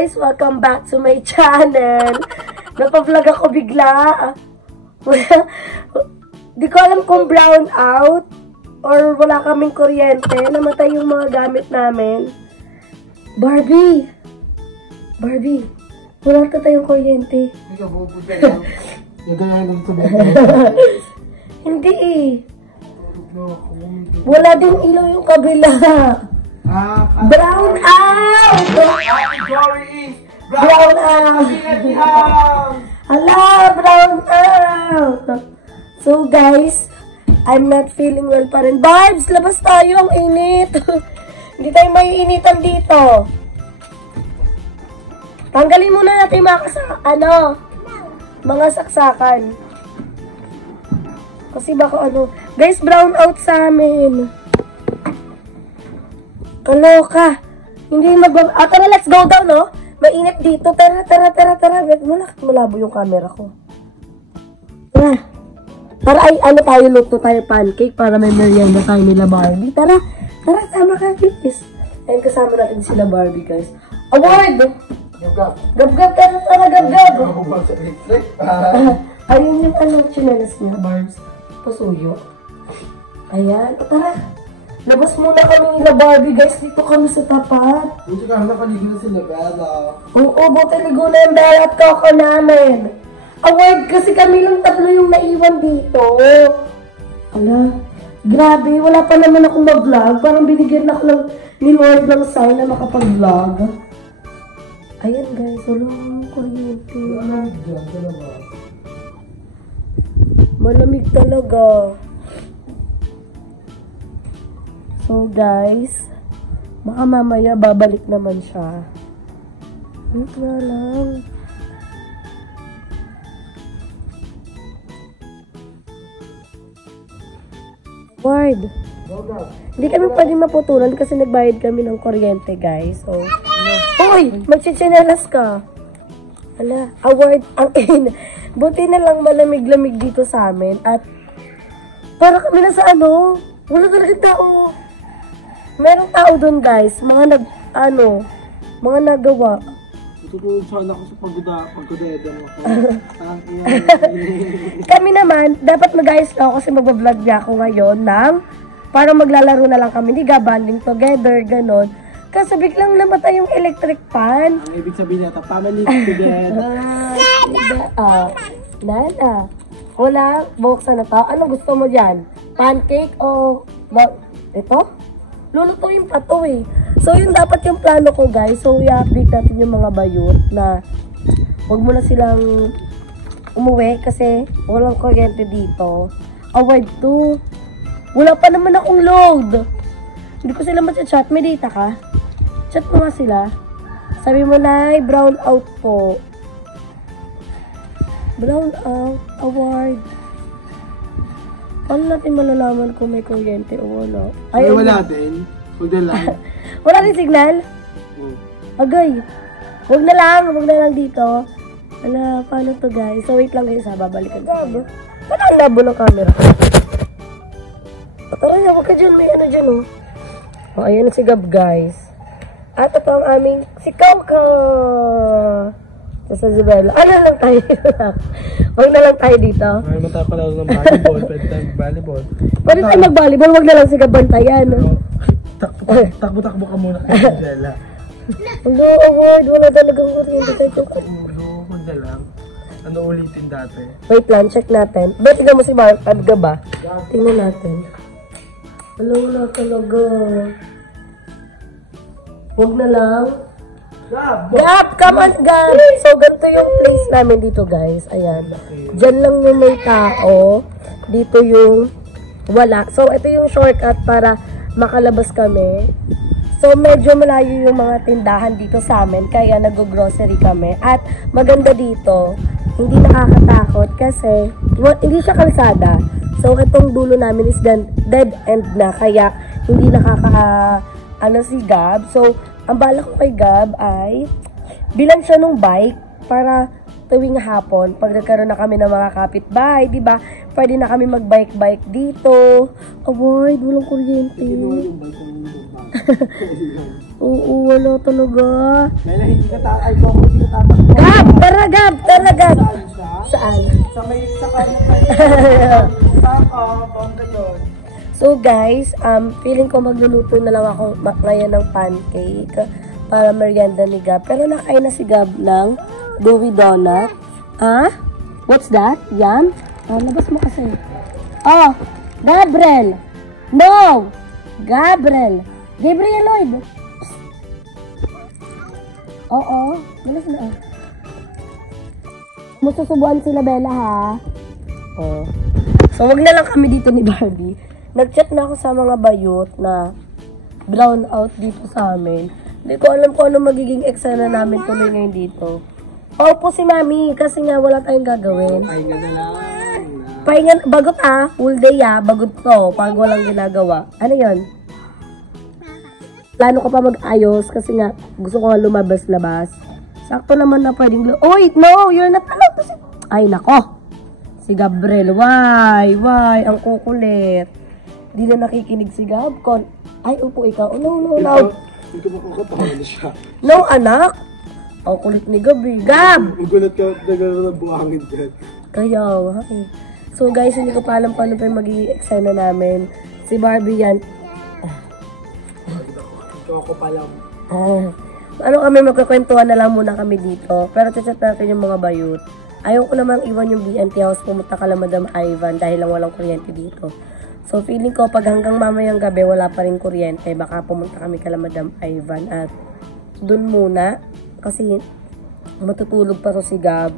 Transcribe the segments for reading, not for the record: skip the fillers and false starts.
guys! Welcome back to my channel. Napavlog ako bigla. Di ko alam kung brown out or wala kaming kuryente. Namatay yung mga gamit namin. Barbie! Barbie! Wala ka tayong kuryente. Hindi ka pupunta lang. Nagkakalang ito ba? Hindi eh. Wala din ilaw yung kabila. Brown out! Brown out! Hala, brown out! So guys, I'm not feeling well pa rin. Barbs, labas tayo, ang init. Hindi tayo maiinitan dito. Tanggalin muna natin mga saksakan. Kasi baka guys, brown out sa amin. Kaloka. Hindi tara, let's go down, no? Mainit dito. Tara. Malabo yung camera ko. Tara, tayo, luto tayo pancake para may merienda tayo nila Barbie. Tara, tama ka, please. Ayun, kasama natin sila Barbie, guys. Award! Gab-gab, tara, gab-gab. Ayun yung chinelas niya, Barbs. Pasuyo. Ayan, tara. Labas muna kami nila Barbie, guys. Dito kami sa tapat. Buti ka, nakaligo na sila, Bella. Oo, buti ligo na yung Bella at Coco namin. Award kasi kami lang tatlo yung naiwan dito. Ala, grabe. Wala pa naman akong mag-vlog. Parang binigyan ako ni Lord ng sign na makapag-vlog. Ayan guys, walang kuryente. Malamig talaga. So guys, baka mamaya babalik naman siya. Wait nga lang. Ward. Hindi kami pwede maputulan kasi nagbayad kami ng kuryente, guys. So, uy! Magchichinelas ka. Ala, award ang buti na lang malamig-lamig dito sa amin. At, para kami na sa wala talagang tao. Merong tao doon, guys. Mga nagawa. Tutulog sana ako sa pagkudeda mo. Kami naman, dapat mag-ayos na ako kasi mag-vlog niya ako ngayon ng para maglalaro na lang kami. Hindi banding together, ganon. Kasi biglang namatay yung electric fan. Ang ibig sabihin nata, family together. Nana. Wala, buksan na to. Ano gusto mo dyan? Pancake o ito? Lulutuin pa to eh. So yun dapat yung plano ko guys. So i-update natin yung mga bayot na huwag mo na silang umuwi kasi walang kuryente dito. Award 2. Wala pa naman akong load. Hindi ko sila matcha-chat. May data ka? Chat mo nga sila. Sabi mo na brown out po. Brown out. Award. Paano natin malalaman kung may kuryente o wala? Ay, wala din. Huwag na lang. Wala rin signal? Agay. Huwag na lang dito. Ala, paano to guys? So wait lang guys ha, babalikan ko. Wala ang labo ng camera. Tara na, huwag ka dyan. May dyan oh. O, ayan si Gab guys. At ito ang aming si Coco. Sa Isabela. Ano lang tayo? Huwag na lang tayo dito. Ay, matapa lang ng volleyball. Pwede tayo mag-volleyball. Pwede tayo mag-volleyball. Huwag na lang si Gab bantayan. Takbo-takbo ka muna kay Isabela. Hello, award. Wala talagang kuryente tayo. Huwag na lang. Ano ulitin dati? Wait lang, check natin. Ba't tingnan mo si Adga ba? Tingnan natin. Hello, wala talaga. Huwag na lang. Gab! Come on, Gab! So, ganito yung place namin dito, guys. Ayan. Diyan lang yung may tao. Dito yung wala. So, ito yung shortcut para makalabas kami. So, medyo malayo yung mga tindahan dito sa amin. Kaya nag-grocery kami. At maganda dito, hindi nakakatakot kasi hindi siya kalsada. So, itong dulo namin is dead end na. Kaya, hindi si Gab. So, ang bala ko kay Gab ay bilang siya nung bike para tuwing hapon, pag nagkaroon na kami ng mga kapitbahay, diba? Pwede na kami mag-bike-bike dito. Award, walang kuryente. Oo, wala talaga. Kaya hindi ka tatakbo. Gab! Tara, Gab! Tara, Gab! Saan? Sa may saka bongga doon. So guys, feeling ko magluluto na lang ako ngayon ng pancake para merienda ni Gab. Pero nakain na si Gab ng Dewy Donut. Ah? What's that? Yan? Labas mo kasi. Oh! Gabriel! No! Gabriel! Gabriel Lloyd! Oo. Malas na ah. Masusubuan sila Bella ha. Oh. So wag na lang kami dito ni Barbie. Nag-chat na ako sa mga bayot na brown out dito sa amin. Hindi ko alam kung ano magiging eksena namin tuloy ngayon dito. Opo si Mami kasi nga wala tayong gagawin. Pahinga na lang. Pahinga, bagot ah. Full day ah. Bagot to pag walang ginagawa. Ano yun? Plano ko pa mag-ayos kasi nga gusto ko nga lumabas-labas. Sakto naman na pwedeng... Oh wait, no! You're not allowed to... Ay, nako! Si Gabriel, why? Ang kukulit. Di na nakikinig si Gab. Ay, upo ikaw. No. Hindi ko makakatawa na siya. No, anak! Ang kulit ni Gab eh. Gab! Magulat ka na gano'n ng buhangin dyan. Kaya, okay. So guys, hindi ko pa alam paano pa yung magiging eksena namin. Si Barbie yan. Ito ako pa lang. Ano kami, magkakwentuhan na lang muna kami dito. Pero chat natin yung mga bayot. Ayaw ko namang iwan yung BNT house. Pumunta ka lang Madam Ivan dahil lang walang kuryente dito. So feeling ko pag hanggang mamayang gabi wala pa rin kuryente, baka pumunta kami kala Madam Ivan at dun muna. Kasi matutulog pa to si Gab.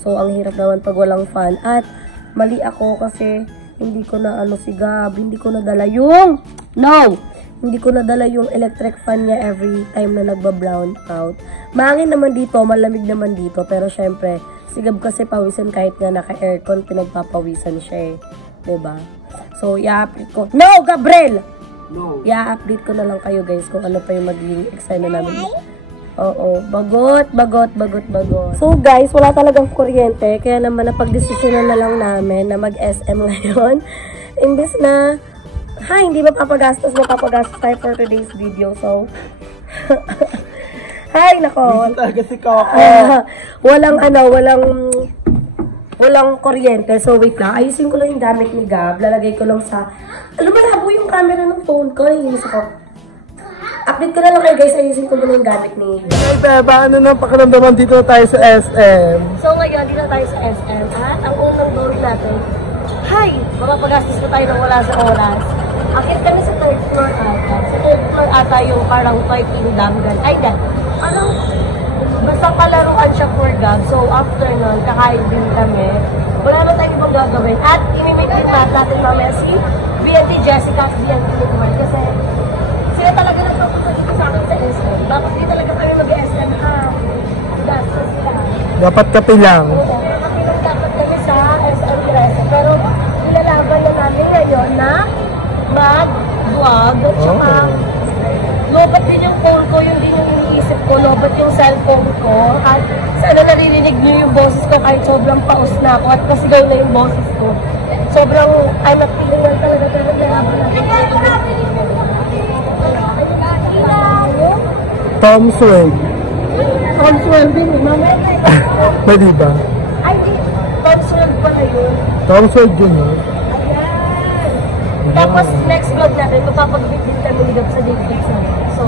So ang hirap naman pag walang fan. At mali ako kasi hindi ko na si Gab. Hindi ko nadala yung... No! Hindi ko nadala yung electric fan niya every time na nagba-brown out. Mahangin naman dito, malamig naman dito. Pero syempre, si Gab kasi pawisan kahit nga naka-aircon, pinagpapawisan siya eh. Diba? So, i-update ko. No, Gabriel! No. I-update ko na lang kayo guys kung ano pa yung magiging eksena namin. Oo, bagot. So guys, wala talagang kuryente. Kaya naman napag-desisyonan na lang namin na mag-SM ngayon. Imbis na hindi mapapagastos tayo for today's video. So, nako. Busy talaga si Coco. Walang kuryente. So, wait lang. Ayusin ko lang yung gamit ni Gab. Lalagay ko lang sa... malabo yung camera ng phone ko. Inis ako. Update ko na lang kayo guys. Ayusin ko muna yung gamit ni Gab. Hey, Beba, ano nang pakiramdaman dito tayo sa SM? So, ngayon, dito tayo sa SM. At ang unang gawin natin, mapapagastos na tayo ng wala sa oras. Akit kami sa third floor ata. Sa third floor ata yung parang Toy Kingdom. Parang basta palaruan siya for Gab. So after nun, kakain din kami. Wala na tayong ibang gagawin. At imimake din natin mamaya si BNT Jessica at BNT Newman. Kasi sila talaga nagpapunta dito sa akin sa SM. Bakit di talaga kami mag-SM gastos sila. Dapat kape lang. Oo, dapat kami sa SM Rest. Pero nilalaban na namin ngayon na mag-vlog at saka lobat din yung phone ko, yun din yung iniisip ko, lobat yung cellphone ko at sana naririnig niyo yung boses ko kahit sobrang paus na ako at pasigaw na yung boses ko. Sobrang I'm not feeling well talaga pero nalaban natin. Tom Swag. Tom Swag din, mamaya na Pwede ba? Ay, Tom Swag pala yun. Tom Swag yun eh. Tapos, next vlog natin, magpapagbit din kami ni Gab sa dating sa. So,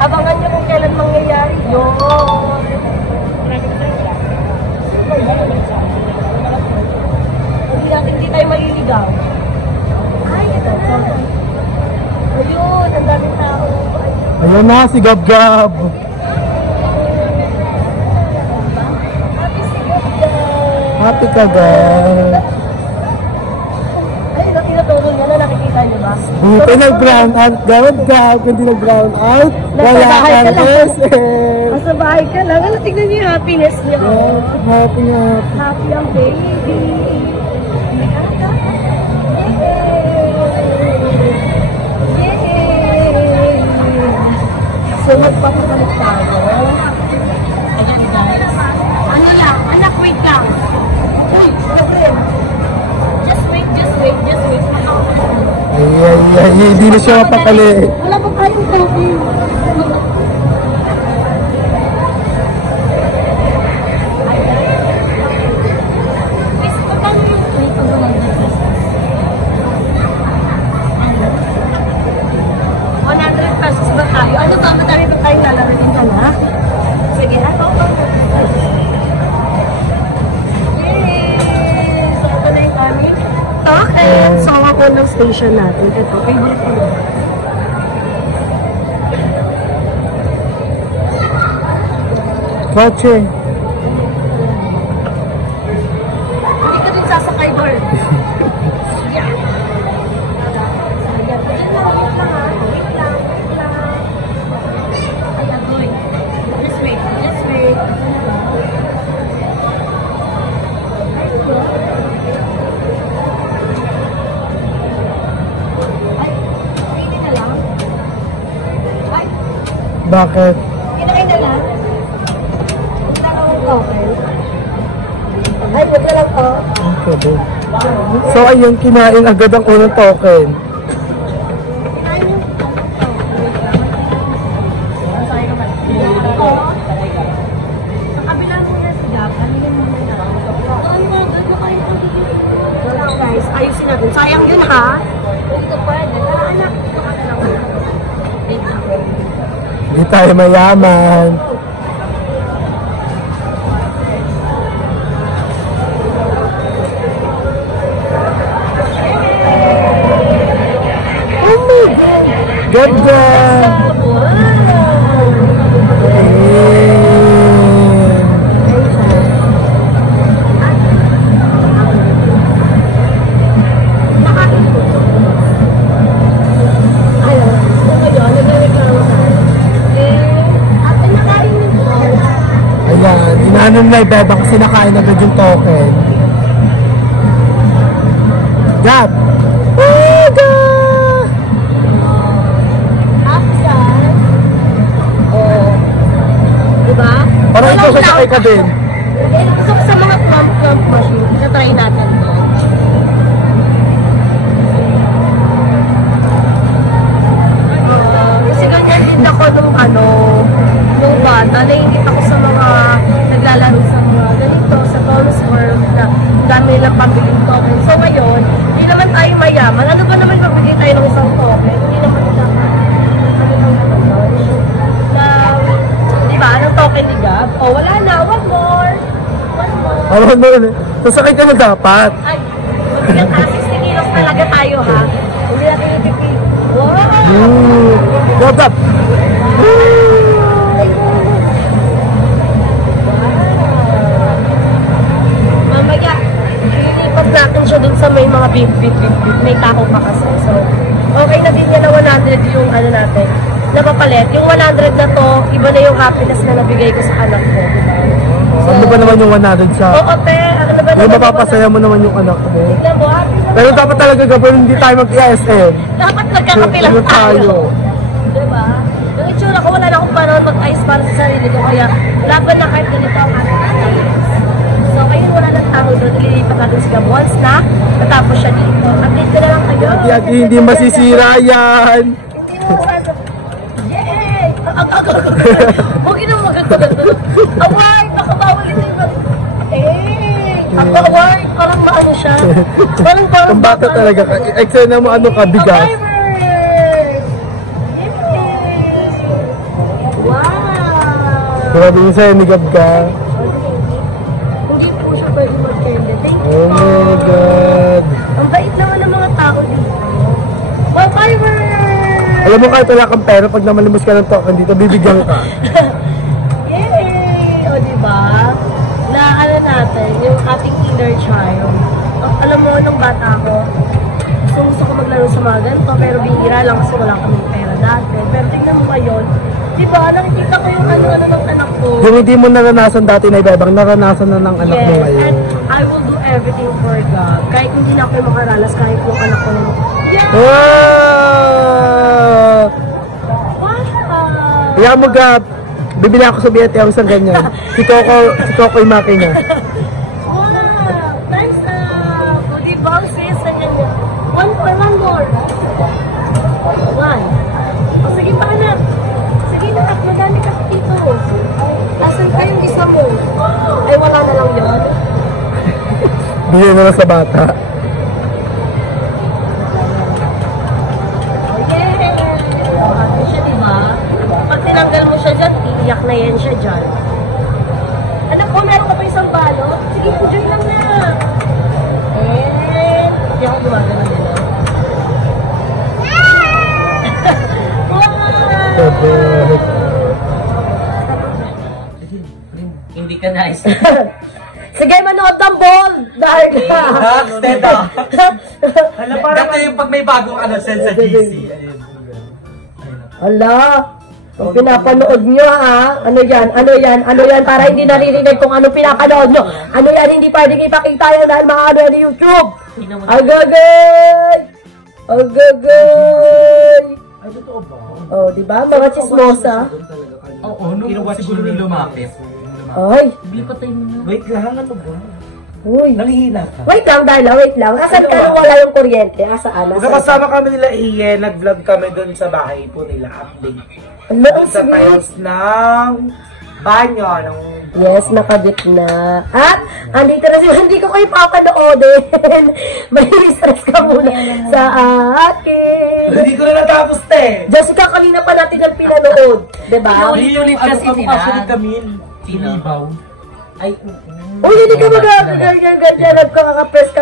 abangan nyo kung kailan mangyayari yun. Hindi tayo maliligaw. Ay, ito na. Ayun, ang daming tao. Ayun na, si Gab-Gab. Happy si Gab-Gab. Happy ka, Gab. Tinuturo niya na nakikita niyo ba? Buti nag-brown out. Gab-Gab, kundi nag-brown out. Wala kang SM. Nasa bahay ka lang. Ano, tignan niyo yung happiness niya. Yeah, happy nga. Happy ang baby. Yay! So, magpapakalit tayo. Ayan guys. Ano lang? Anak, wait lang. Uy, problem. Just wait. Ay, hindi na siya mapakali. Wala pogi. $100 ba tayo? Ano ba? Madami ba tayong lalaro din ka na? Sige, ako. Yay! So, ito na yung aming token. So, ako ng station natin. Ito, favorite ko na. Kotse. Hindi ka din sasakay, girl. Yeah. Bakit? Kinakain na lang? Okay. Ay, wag na lang po. Okay. So, ayun, kinain agad ang unang token. Sa kabilang muna siya, ano yung muna na? Guys, ayusin natin. Sayang yun ha? Hindi ka pwede. Pero anak, Hindi tayo mayaman. Oh my God! Ganda! Anong na ibeba kasi nakain agad yung token. Gab! Oh, God! After, oh, diba? Parang ito sasakay ka din. So, sa mga pump machine, isa-try natin to. Kasi ganyan din ako nung nung bata, naiinit ako sa mga naglalaro sa mga ganito, sa Thomas World, na dami lang pambiling token. So ngayon, hindi naman tayo mayaman. Ano ba naman magbigay tayo ng isang token? Hindi naman di ba? Anong token ni Gab? Oh, wala na. One more. One more. Sasakay ka na dapat. Ay, mabigat ha. 60 kilos talaga tayo ha. Hindi natin ipipig. Wow! Gab! Mamaya, ililipat natin siya dun sa may mga bip. May tao pa kasi. So, okay na din yan na 100 yung natin. Napapalit. Yung 100 na to, iba na yung happiness na nabigay ko sa anak ko. Diba? So, ano ba naman yung 100 sa... Oo, pe. Ano ba naman yung mapapasaya mo naman yung anak mo. Tignan mo, happy na. Pero dapat talaga gabon, hindi tayo mag-ISM. Dapat nagkakapilang tayo. Diba? Yung itsura ko, wala na akong panahon mag-ice para sa sarili ko. Kaya, laban na kahit ganito ang aking. So, ngayon wala ng tao doon. Ililipat natin si Gab once na natapos siya dito. Update ko na lang kayo. Hindi masisira yan. Hindi mo yay! Huwag yun ang maganda. Award! Baka bawal ito yung ang award! Parang maano siya. Parang ang bata talaga. Eksena mo ano ka, bigas. Wow! Grabe yung sa'yo ni Gab ka. Hindi po siya pwede mag-tende. Thank you. Oh my God. Ang bait naman ng mga tao dito. Wow, fiber! Alam mo kahit wala kang pera, pag namalimos ka ng token dito, bibigyan ka. Yay! O diba? Na ano natin, yung ating inner child. Alam mo, nung bata ako, gusto ko maglaro sa mga ganito, pero bihira lang kasi wala kaming pera dati. Pero tingnan mo ngayon, diba, nakikita ko yung ano-ano ng anak ko. Yung hindi mo naranasan dati na ibebang, naranasan na ng anak mo Yes, ngayon. and I will do everything for God. Kahit hindi na ako makaralas, kahit yung anak ko naman. Yeah! Wow! Kaya mo Gab, bibili ako sa BT ang isang ganyan. Si Coco yung makina. Wow! Nice! Goodie boxes and then one more. One. O sige pa anak. Bigyan mo na sa bata. Happy siya, diba? Pag tinanggal mo siya dyan, iiyak na yan siya dyan. Anak ko, meron ka pa isang balot? Sige, enjoy lang na. Hindi ako gumagana nila. Hindi ka nice. Sige, manood ng ball! Dahil ka! Dati yung pag may bagong sell sa GC. Hala! Kung pinapanood nyo ha, ano yan, para hindi naririnig kung ano pinapanood nyo. Ano yan, hindi pwedeng ipakita yan dahil mga ano yan YouTube. Agagay! Agagay! Ay, totoo ba? Oh, diba? Mga chismosa. Oo, siguro nung lumapit. Ay! Wait lang, ano ba? Uy! Nangihina ka. Wait lang, Darla, wait lang. Asan ka nung wala yung kuryente? Asaan? Kasama kami nila Ian, nag-vlog kami doon sa bahay po nila, update. Hello, Doon sa tiles ng banyo, ng... Yes, nakabit na. At, andito na siya. Hindi ko kayo papanoodin. May stress ka muna sa akin. Hindi ko na natapos, te. Jessica, kanina pa natin ang pinanood. Diba? Ulit kasi nila. Actually, Camille. Sinibaw. Ay, Uy, hindi ka mag-ganyan. Nagkakapres.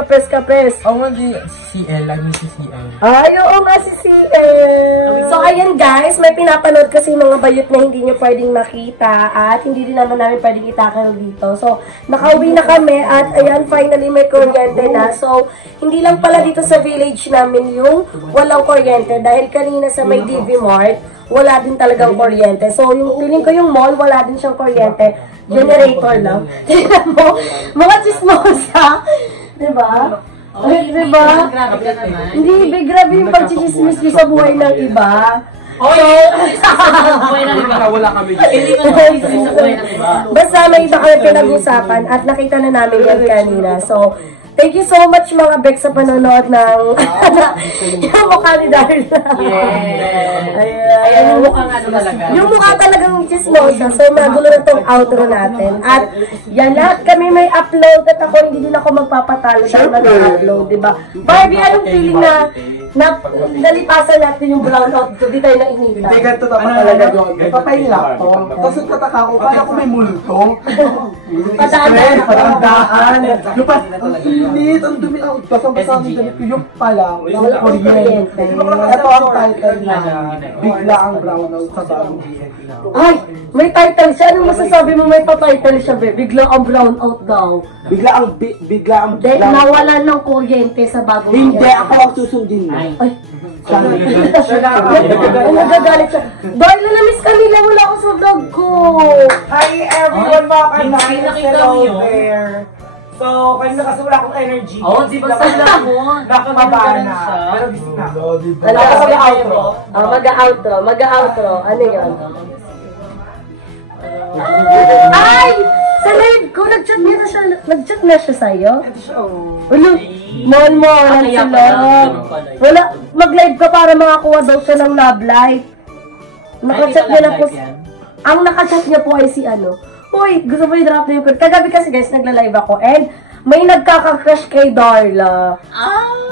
Oo nga, si CL. Lagi si CL. Ay, oo nga si CL. So, ayan guys, may pinapanood kasi mga bayot na hindi nyo pwedeng makita at hindi din naman namin pwedeng itakal dito. So, nakauwi na kami at ayan, finally may kuryente na. So, hindi lang pala dito sa village namin yung walang kuryente dahil kanina sa may DV Mart, wala din talagang kuryente. So, yung feeling ko yung mall, wala din siyang kuryente. Generator lang. Tignan mo, mga chismosa. Diba? Ay, diba? Hindi, grabe yung pagchichismis ko sa buhay ng iba. Wala kami. Basta may iba kami pinag-usapan at nakita na namin yan kanina. So, thank you so much mga Bex sa panonood ng yung mukha ni Darla. Ayan yung mukha nga talaga. Yung mukha talagang chismosa. So, magulo na tong outro natin. At yan, lahat kami may upload at ako hindi din ako magpapatalo dahil mag-upload, diba? Barbie, anong feeling na nalipasan natin yung brownout ko? Di tayo na inita. Hindi, ganito naman talaga doon. Papahinga ko. Tapos kataka ko, kala ko may multong. Padaan. Padaan. Init, ang dumi ang basang-basa ng damit ko. Yung pala, walang kuryente. Ito ang title na bigla ang brownout sa bagong BNP. Ay, may title siya. Ano masasabi mo may pa-title siya, be? Bigla ang brownout daw. Bigla ang Dahil nawalan ng kuryente sa bagong Hindi, ako ang susundin mo. Ay, nagagalit siya. Dahil na-miss ka nila, wala ako sa vlog ko. Hi everyone, mga kanay. Hello there. So, kanina kasi wala akong energy. Di ba sa lang mo? Nakababa na. Pero busy na. Wala Ako ka sa outro. Mag-outro. Ano yun? Ay! Sa live ko, nag-chat na siya sa'yo? Ano? Mon, sila. Wala, mag-live ka para makakuha daw siya ng love life. Nakachat niya na po. Ang nakachat niya po ay si ano. Uy, gusto mo i-drop na yung kagabi kasi guys, nagla-live ako. And may nagkaka-crush kay Darla.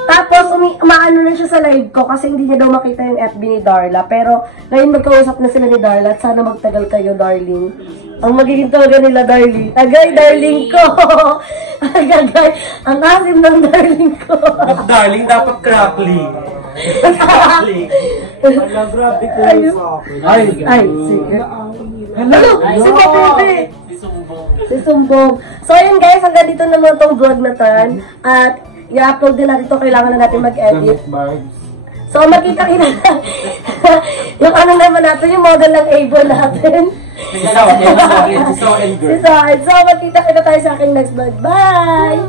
Tapos, umaano na siya sa live ko kasi hindi niya daw makita yung FB ni Darla. Pero, ngayon magkausap na sila ni Darla at sana magtagal kayo, darling. Ang magiging talaga nila, darling. Agay, darling ko! Agay, ang asim ng darling ko. Darling, dapat crackly. Grabe ko sa akin. Ay, sige. Hello, si Mabebe. Si Sumbong. So, ayun guys, hanggang dito naman itong vlog na tan. At, i-upload din natin ito. Kailangan na natin mag-edit. So, makita-kita na. Yung ano naman natin, yung model ng Able natin. Si Soren. So, magkita-kita tayo sa aking next vlog. Bye!